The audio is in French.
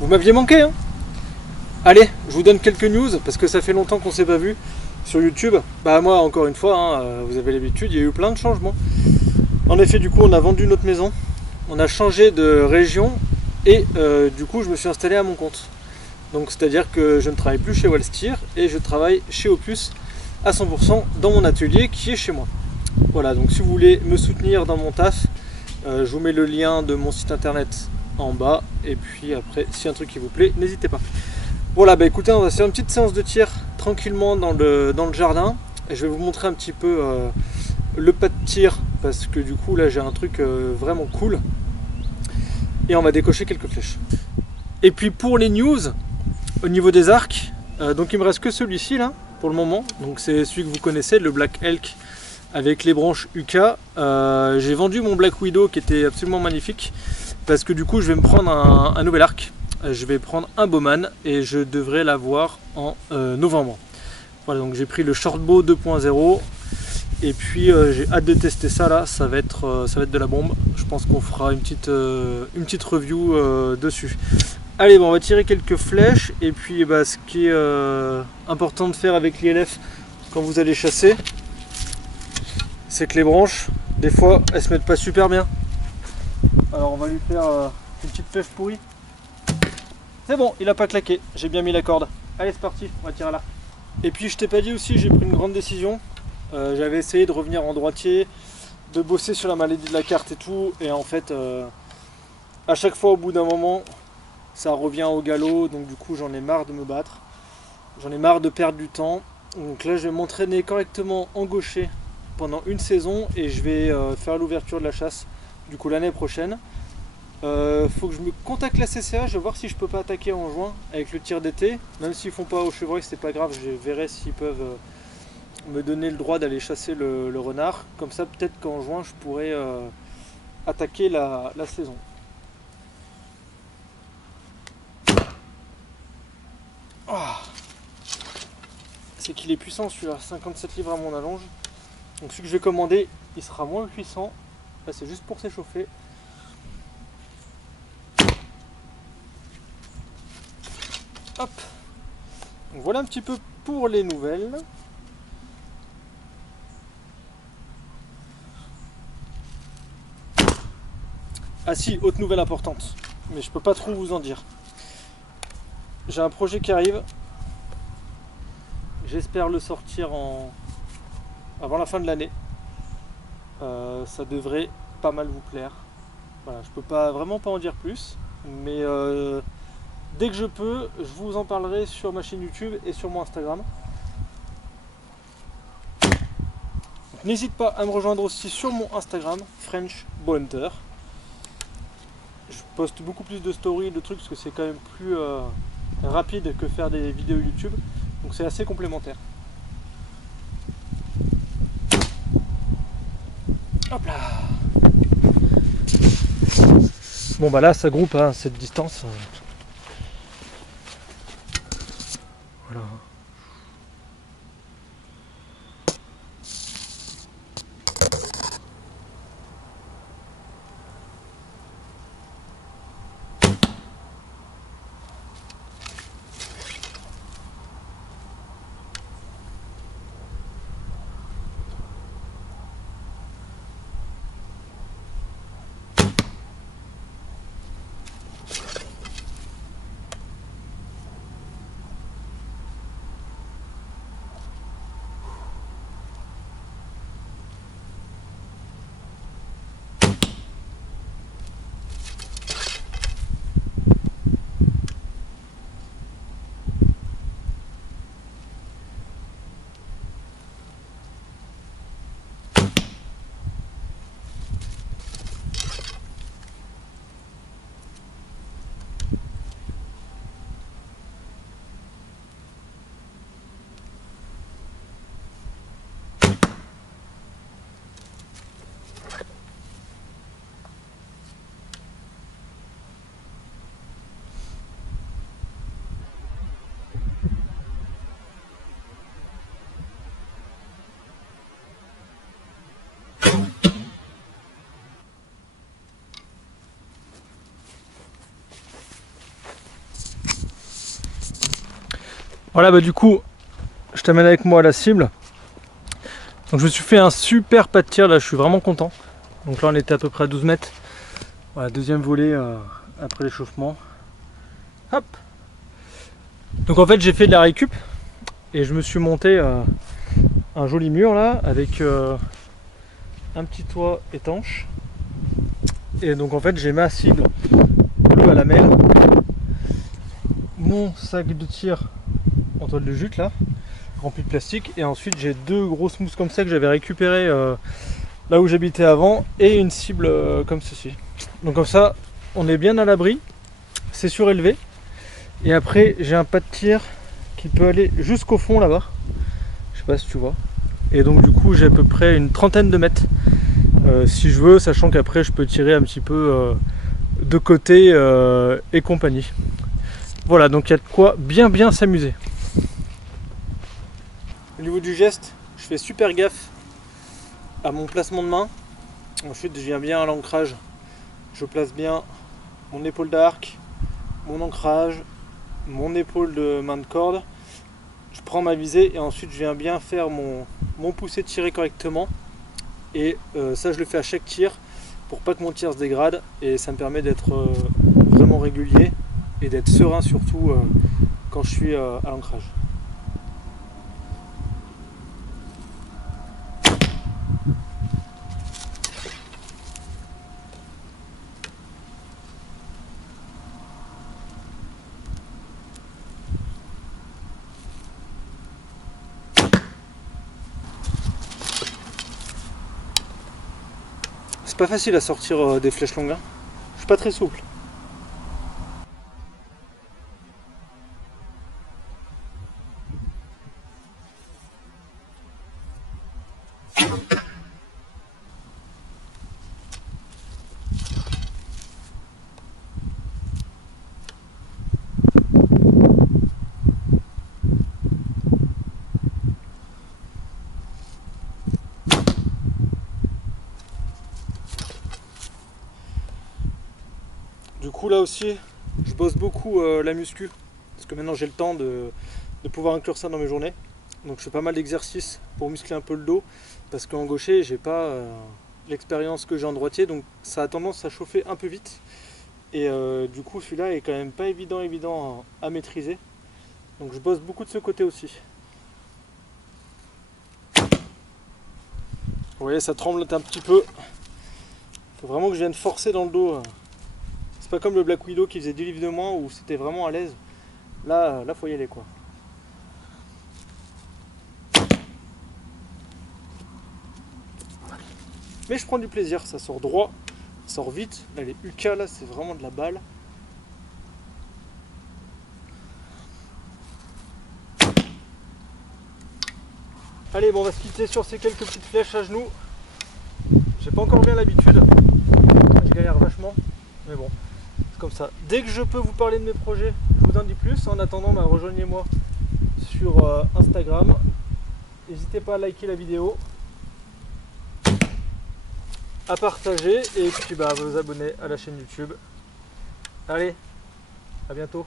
Vous m'aviez manqué, hein. Allez, je vous donne quelques news, parce que ça fait longtemps qu'on ne s'est pas vu sur YouTube. Bah moi, encore une fois, hein, vous avez l'habitude, il y a eu plein de changements. En effet, du coup, on a vendu notre maison, on a changé de région, et du coup, je me suis installé à mon compte. Donc, c'est-à-dire que je ne travaille plus chez Wallsteer, et je travaille chez Opus à 100% dans mon atelier qui est chez moi. Voilà, donc si vous voulez me soutenir dans mon taf, je vous mets le lien de mon site internet en bas, et puis après, si un truc qui vous plaît, n'hésitez pas. Voilà, bah écoutez, on va faire une petite séance de tir tranquillement dans le jardin, et je vais vous montrer un petit peu le pas de tir, parce que du coup là j'ai un truc vraiment cool, et on va décocher quelques flèches. Et puis pour les news, au niveau des arcs, donc il me reste que celui-ci là, pour le moment, donc c'est celui que vous connaissez, le Black Elk, avec les branches UK. J'ai vendu mon Black Widow qui était absolument magnifique parce que du coup je vais me prendre un nouvel arc. Je vais prendre un Bowman et je devrais l'avoir en novembre. Voilà, donc j'ai pris le Shortbow 2.0 et puis j'ai hâte de tester ça là, ça va être de la bombe. Je pense qu'on fera une petite review dessus. Allez, bon, on va tirer quelques flèches et puis bah, ce qui est important de faire avec l'ILF quand vous allez chasser, c'est que les branches, des fois, elles se mettent pas super bien. Alors on va lui faire une petite flèche pourrie. C'est bon, il a pas claqué, j'ai bien mis la corde. Allez, c'est parti, on va tirer là. Et puis je t'ai pas dit aussi, j'ai pris une grande décision. J'avais essayé de revenir en droitier, de bosser sur la maladie de la carte et tout, et en fait, à chaque fois au bout d'un moment, ça revient au galop, donc du coup j'en ai marre de me battre. J'en ai marre de perdre du temps. Donc là je vais m'entraîner correctement en gaucher pendant une saison et je vais faire l'ouverture de la chasse du coup l'année prochaine. Faut que je me contacte la CCA, je vais voir si je peux pas attaquer en juin avec le tir d'été, même s'ils font pas au chevreuil, c'est pas grave, je verrai s'ils peuvent me donner le droit d'aller chasser le renard, comme ça peut-être qu'en juin je pourrais attaquer la saison. Oh, c'est qu'il est puissant celui-là, 57 livres à mon allonge. Donc celui que je vais commander, il sera moins puissant. Là c'est juste pour s'échauffer. Hop. Donc voilà un petit peu pour les nouvelles. Ah si, autre nouvelle importante, mais je peux pas trop vous en dire. J'ai un projet qui arrive. J'espère le sortir avant la fin de l'année. Ça devrait pas mal vous plaire. Voilà, je peux vraiment pas en dire plus, mais dès que je peux, je vous en parlerai sur ma chaîne YouTube et sur mon Instagram. N'hésite pas à me rejoindre aussi sur mon Instagram, French Bow Hunter. Je poste beaucoup plus de stories, de trucs, parce que c'est quand même plus rapide que faire des vidéos YouTube. Donc c'est assez complémentaire. Hop là. Bon bah là ça groupe à cette distance. Voilà. Voilà, bah du coup, je t'amène avec moi à la cible. Donc je me suis fait un super pas de tir là, je suis vraiment content. Donc là on était à peu près à 12 mètres. Voilà, deuxième volée après l'échauffement. Hop. Donc en fait j'ai fait de la récup et je me suis monté un joli mur là avec un petit toit étanche. Et donc en fait j'ai ma cible bleue à lamelle, mon sac de tir en toile de jute là, rempli de plastique, et ensuite j'ai deux grosses mousses comme ça que j'avais récupérées là où j'habitais avant, et une cible comme ceci. Donc comme ça on est bien à l'abri, c'est surélevé, et après j'ai un pas de tir qui peut aller jusqu'au fond là-bas, je sais pas si tu vois, et donc du coup j'ai à peu près une trentaine de mètres si je veux, sachant qu'après je peux tirer un petit peu de côté et compagnie. Voilà, donc il y a de quoi bien s'amuser. Au niveau du geste, je fais super gaffe à mon placement de main. Ensuite, je viens bien à l'ancrage. Je place bien mon épaule d'arc, mon ancrage, mon épaule de main de corde. Je prends ma visée et ensuite je viens bien faire mon poussé tiré correctement. Et ça, je le fais à chaque tir pour pas que mon tir se dégrade. Et ça me permet d'être vraiment régulier et d'être serein surtout quand je suis à l'ancrage. C'est pas facile à sortir des flèches longues, hein. Je suis pas très souple. Du coup là aussi, je bosse beaucoup la muscu, parce que maintenant j'ai le temps de pouvoir inclure ça dans mes journées. Donc je fais pas mal d'exercices pour muscler un peu le dos, parce qu'en gaucher j'ai pas l'expérience que j'ai en droitier, donc ça a tendance à chauffer un peu vite. Et du coup celui-là est quand même pas évident à maîtriser. Donc je bosse beaucoup de ce côté aussi. Vous voyez, ça tremble un petit peu. Il faut vraiment que je vienne forcer dans le dos. C'est pas comme le Black Widow qui faisait 10 livres de moins où c'était vraiment à l'aise. Là, faut y aller quoi. Mais je prends du plaisir, ça sort droit, ça sort vite. Là, les UK là, c'est vraiment de la balle. Allez, bon, on va se quitter sur ces quelques petites flèches à genoux. J'ai pas encore bien l'habitude. Je galère vachement, mais bon, c'est comme ça. Dès que je peux vous parler de mes projets, je vous en dis plus. En attendant, bah, rejoignez-moi sur Instagram. N'hésitez pas à liker la vidéo, à partager et puis bah, à vous abonner à la chaîne YouTube. Allez, à bientôt.